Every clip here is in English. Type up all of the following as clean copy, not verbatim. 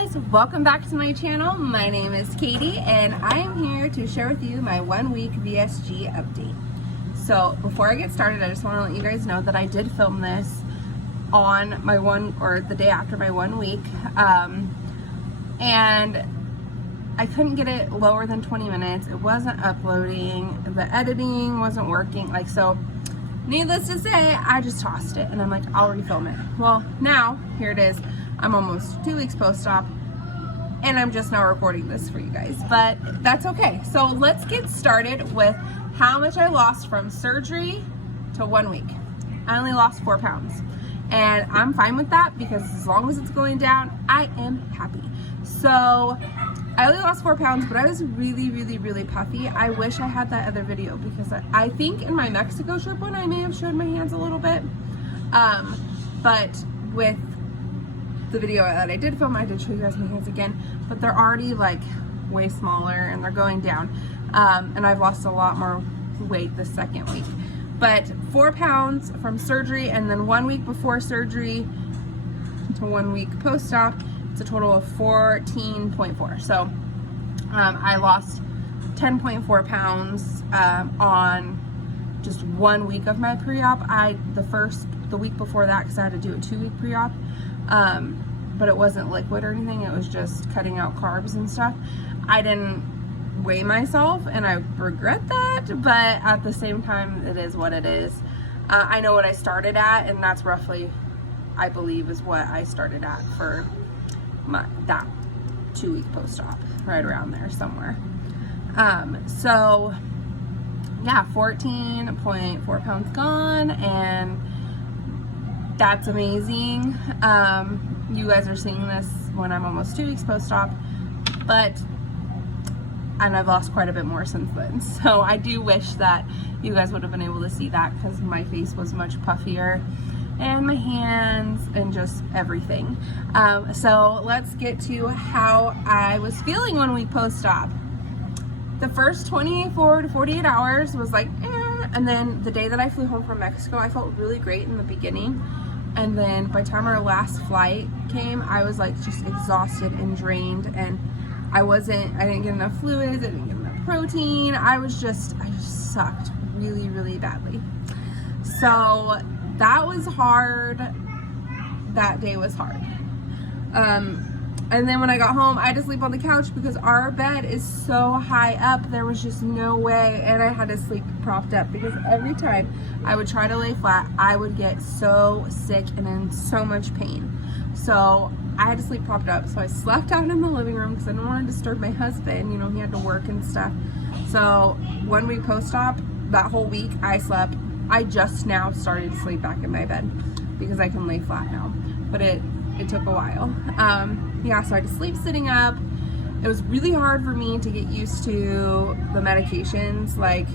guys, welcome back to my channel. My name is Katie and I am here to share with you my 1 week VSG update. So before I get started, I just want to let you guys know that I did film this on my the day after my 1 week, and I couldn't get it lower than 20 minutes. It wasn't uploading, the editing wasn't working, so needless to say, I just tossed it and I'm like, I'll refilm it. Well, now here it is. I'm almost 2 weeks post-op and I'm just now recording this for you guys, but that's okay. So let's get started with how much I lost from surgery to 1 week. I only lost 4 pounds and I'm fine with that because as long as it's going down, I am happy. So I only lost 4 pounds, but I was really puffy. I wish I had that other video because I think in my Mexico trip one, I may have showed my hands a little bit. But with the video that I did film, I did show you guys my hands again, but they're already way smaller and they're going down. And I've lost a lot more weight the second week. But 4 pounds from surgery and then 1 week before surgery to 1 week post-op, it's a total of 14.4. So I lost 10.4 pounds on just 1 week of my pre-op. The week before that, because I had to do a 2-week pre-op, but it wasn't liquid or anything, it was just cutting out carbs and stuff. I didn't weigh myself and I regret that, but at the same time, it is what it is. I know what I started at, and that's roughly, I believe, is what I started at for that 2-week post-op, right around there somewhere. So yeah, 14.4 pounds gone, and that's amazing. You guys are seeing this when I'm almost 2 weeks post-op, and I've lost quite a bit more since then. So I do wish that you guys would have been able to see that because my face was much puffier and my hands and just everything. So let's get to how I was feeling 1 week post-op. The first 24 to 48 hours was and then the day that I flew home from Mexico, I felt really great in the beginning. And then by the time our last flight came, I was just exhausted and drained, and I didn't get enough fluids, I didn't get enough protein. I just sucked really badly. So that was hard. That day was hard. And then when I got home, I had to sleep on the couch because our bed is so high up. There was just no way, and I had to sleep propped up because every time I would try to lay flat, I would get so sick and in so much pain. So I had to sleep propped up. So I slept out in the living room because I didn't want to disturb my husband. He had to work and stuff. So 1 week post-op, that whole week I slept. I just now started to sleep back in my bed because I can lay flat now, but it took a while. Yeah, so I had to sleep sitting up. It was really hard for me to get used to the medications. I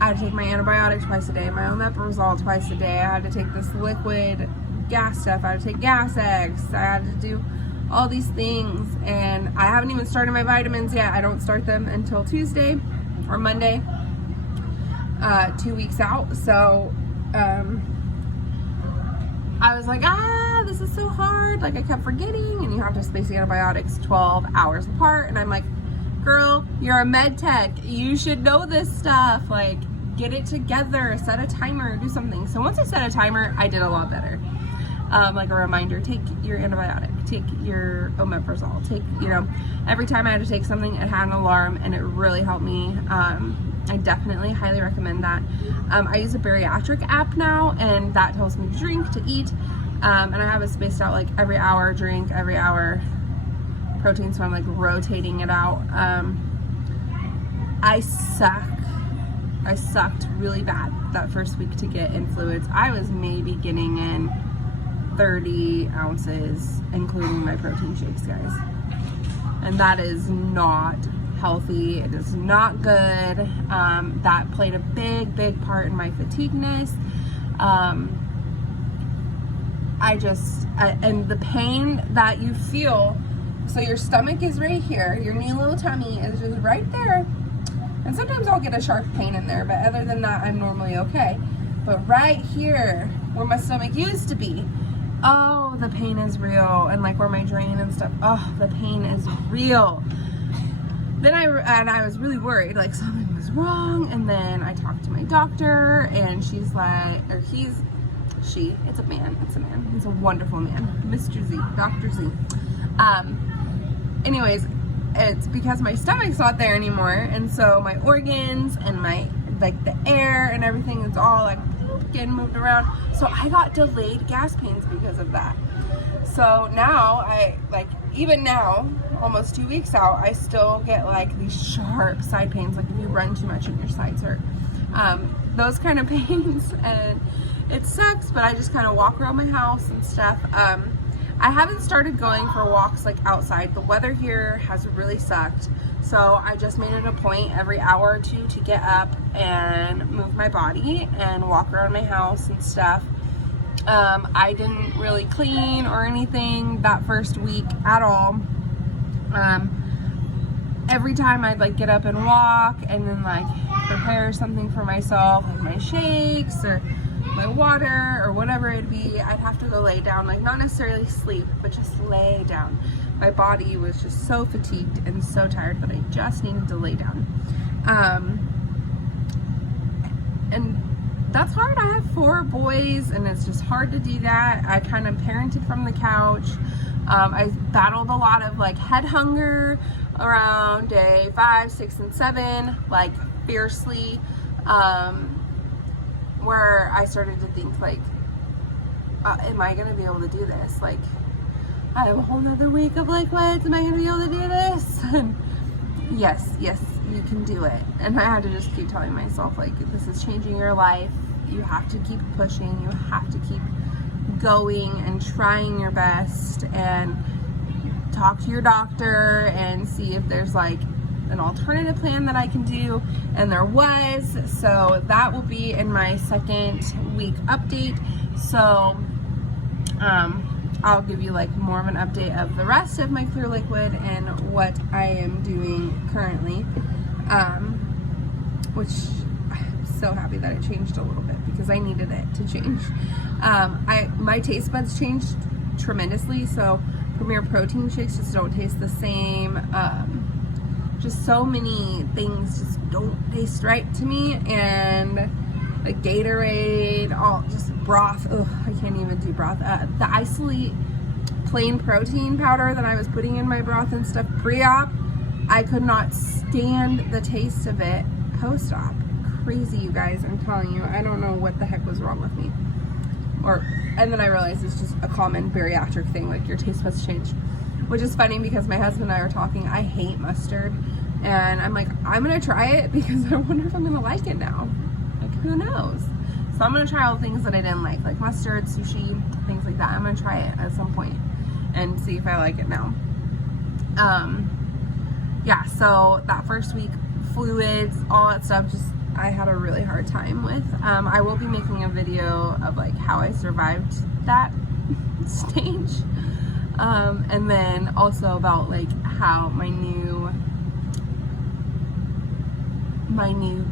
had to take my antibiotic twice a day, my omeprazole twice a day. I had to take this liquid gas stuff. I had to take gas eggs. I had to do all these things, and I haven't even started my vitamins yet. I don't start them until Tuesday or Monday, 2 weeks out. So I was like, this is so hard. I kept forgetting, and you have to space the antibiotics 12 hours apart. And I'm like, girl, you're a med tech. You should know this stuff. Get it together, set a timer, do something. So once I set a timer, I did a lot better. A reminder, take your antibiotic, take your omeprazole, every time I had to take something, it had an alarm, and it really helped me. I definitely highly recommend that. I use a bariatric app now, and that tells me to drink, to eat, and I have it spaced out every hour drink, every hour protein, so I'm rotating it out. I sucked really bad that first week to get in fluids. I was maybe getting in 30 ounces, including my protein shakes, guys. And that is not healthy. It is not good. That played a big part in my fatigueness. And the pain that you feel, so your stomach is right here, your new little tummy is just right there. And sometimes I'll get a sharp pain in there, but other than that, I'm normally okay. But right here, where my stomach used to be, oh, the pain is real, and like where my drain and stuff, oh, the pain is real. Then I was really worried, like something was wrong, and then I talked to my doctor, and she's like, or it's a man, he's a wonderful man, Mr. Z, Dr. Z. Anyways, it's because my stomach's not there anymore, and so my organs and my, like the air and everything is all like getting moved around. So I got delayed gas pains because of that. So now even now, almost 2 weeks out, I still get like these sharp side pains, like if you run too much and your sides hurt. Those kind of pains, and it sucks, but I just kind of walk around my house and stuff. I haven't started going for walks like outside. The weather here has really sucked. So I just made it a point every hour or two to get up and move my body and walk around my house and stuff. I didn't really clean or anything that first week at all. Every time I'd like get up and walk and then like prepare something for myself, like my shakes or my water or whatever it'd be, I'd have to go lay down, like not necessarily sleep, but just lay down. My body was just so fatigued and so tired that I just needed to lay down. And that's hard. I have 4 boys, and it's just hard to do that. I kind of parented from the couch. I battled a lot of like head hunger around day 5, 6, and 7, like fiercely, where I started to think like, am I gonna be able to do this? Like, I have a whole nother week of like, what, am I gonna be able to do this? And yes, you can do it. And I had to just keep telling myself, like, this is changing your life. You have to keep pushing. You have to keep going and trying your best, and talk to your doctor and see if there's like an alternative plan that I can do. And there was, so that will be in my 2nd week update. So I'll give you like more of an update of the rest of my clear liquid and what I am doing currently, which I'm so happy that it changed a little bit because I needed it to change. My taste buds changed tremendously, so Premier protein shakes just don't taste the same. Just so many things just don't taste right to me, and like Gatorade, all just broth. Ugh, I can't even do broth. The Isolate plain protein powder that I was putting in my broth and stuff pre-op, I could not stand the taste of it post-op. Crazy, you guys, I'm telling you. I don't know what the heck was wrong with me. And then I realized it's just a common bariatric thing, like your taste buds change. Which is funny because my husband and I were talking. I hate mustard, and I'm like, I'm gonna try it because I wonder if I'm gonna like it now. Like, who knows? So I'm gonna try all the things that I didn't like mustard, sushi, things like that. I'm gonna try it at some point and see if I like it now. Yeah, so that first week, fluids, all that stuff, just I had a really hard time with. I will be making a video of like how I survived that stage. And then also about like how my new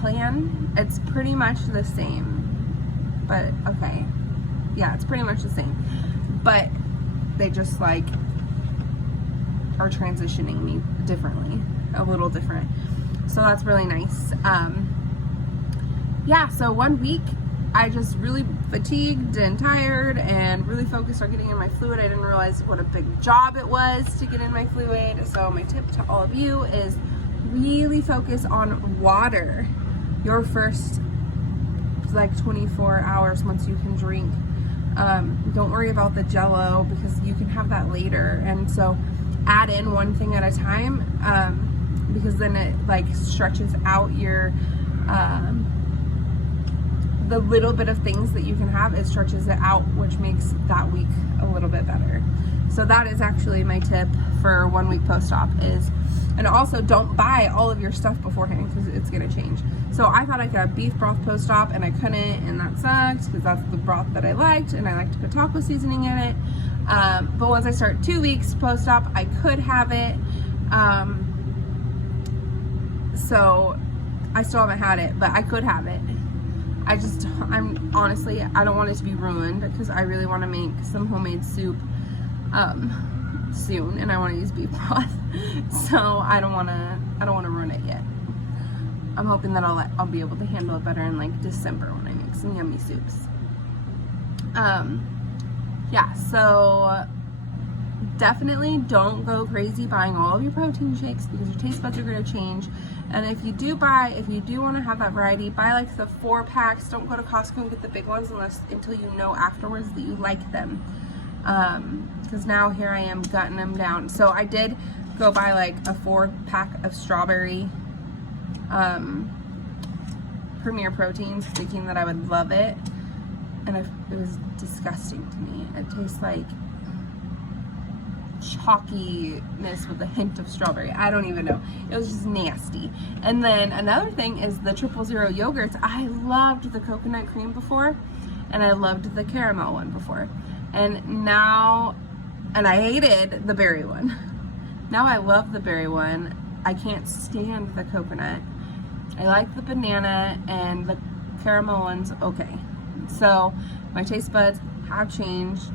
plan, it's pretty much the same, but okay, yeah, it's pretty much the same, but they just like are transitioning me differently, a little different, so that's really nice. Yeah, so 1 week I just really fatigued and tired and really focused on getting in my fluid. I didn't realize what a big job it was to get in my fluid. So my tip to all of you is really focus on water your first like 24 hours once you can drink. Don't worry about the Jello because you can have that later. And so add in one thing at a time, because then it like stretches out your the little bit of things that you can have, it stretches it out, which makes that week a little bit better. So that is actually my tip for 1 week post-op is, and also don't buy all of your stuff beforehand because it's gonna change. So I thought I could have beef broth post-op and I couldn't, and that sucks because that's the broth that I liked, and I like to put taco seasoning in it. But once I start 2 weeks post-op, I could have it. So I still haven't had it, but I could have it. I'm honestly, I don't want it to be ruined because I really want to make some homemade soup soon, and I want to use beef broth. So I don't want to ruin it yet. I'm hoping that I'll be able to handle it better in like December when I make some yummy soups. Yeah, so definitely don't go crazy buying all of your protein shakes because your taste buds are going to change. And if you do want to have that variety, buy like the 4-packs. Don't go to Costco and get the big ones until you know afterwards that you like them. Because now here I am gutting them down. So I did go buy like a 4-pack of strawberry Premier Proteins, thinking that I would love it, and it was disgusting to me. It tastes like chalkiness with a hint of strawberry. I don't even know. It was just nasty. And then another thing is the 000 yogurts. I loved the coconut cream before, and I loved the caramel one before, and I hated the berry one. Now I love the berry one. I can't stand the coconut. I like the banana, and the caramel one's okay. So my taste buds have changed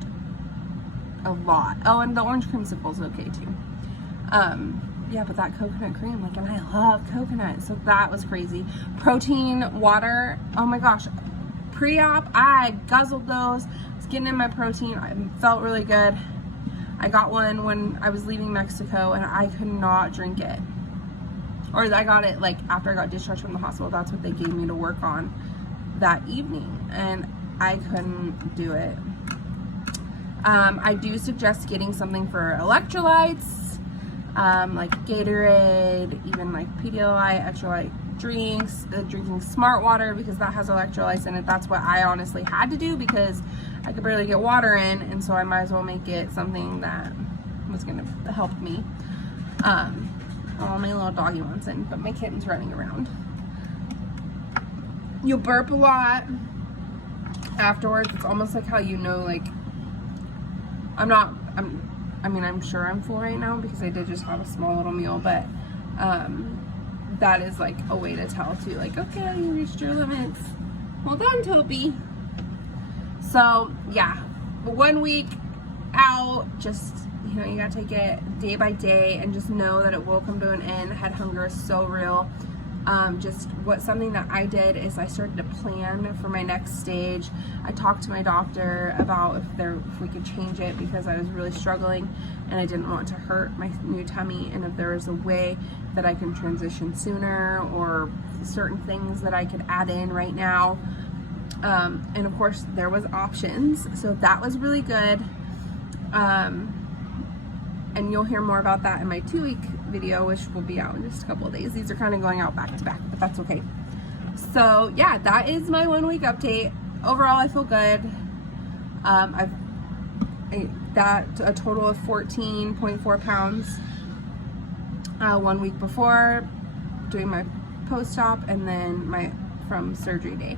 a lot. Oh, and the orange creamsicle's okay too. Yeah, but that coconut cream, like, and I love coconut, so that was crazy. Protein water, oh my gosh. Pre-op, I guzzled those. I was getting in my protein. I felt really good. I got one when I was leaving Mexico, and I could not drink it. Or I got it like after I got discharged from the hospital. That's what they gave me to work on that evening, and I couldn't do it. I do suggest getting something for electrolytes, like Gatorade, even like Pedialyte, electrolyte drinks, drinking smart water because that has electrolytes in it. That's what I honestly had to do because I could barely get water in, and so I might as well make it something that was gonna help me. Oh, my little doggy wants in, but my kitten's running around. You'll burp a lot afterwards. It's almost like how you know, like, I'm sure I'm full right now because I did just have a small little meal, but that is like a way to tell too, like, okay, you reached your limits. Well done, Toby. So yeah, 1 week out, just, you know, you gotta take it day by day and just know that it will come to an end. Head hunger is so real. Something that I did is I started to plan for my next stage. I talked to my doctor about if we could change it because I was really struggling and I didn't want to hurt my new tummy, and if there was a way that I can transition sooner or certain things that I could add in right now. And of course there was options, so that was really good. And you'll hear more about that in my 2-week video, which will be out in just a couple of days. These are kind of going out back to back, but that's okay. So yeah, that is my 1 week update. Overall, I feel good. I've a total of 14.4 pounds 1 week before doing my post-op, and then from surgery day.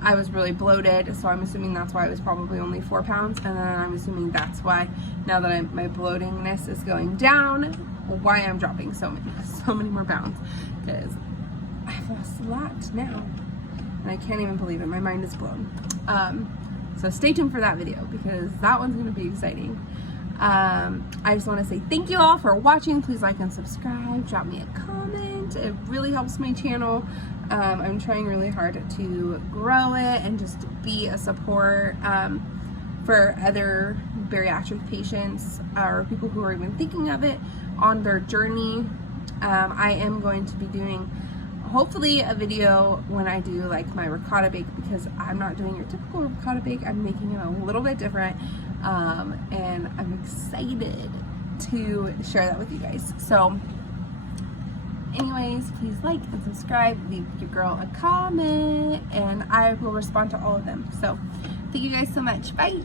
I was really bloated, so I'm assuming that's why it was probably only 4 pounds, and then I'm assuming that's why, now that my bloatingness is going down, why I'm dropping so many more pounds, because I've lost a lot now, and I can't even believe it. My mind is blown. So stay tuned for that video, because that one's going to be exciting. I just want to say thank you all for watching. Please like and subscribe, drop me a comment. It really helps my channel. I'm trying really hard to grow it and just to be a support for other bariatric patients or people who are even thinking of it on their journey. I am going to be doing hopefully a video when I do like my ricotta bake, because I'm not doing your typical ricotta bake. I'm making it a little bit different, and I'm excited to share that with you guys. So anyways, please like and subscribe, leave your girl a comment, and I will respond to all of them. So thank you guys so much. Bye.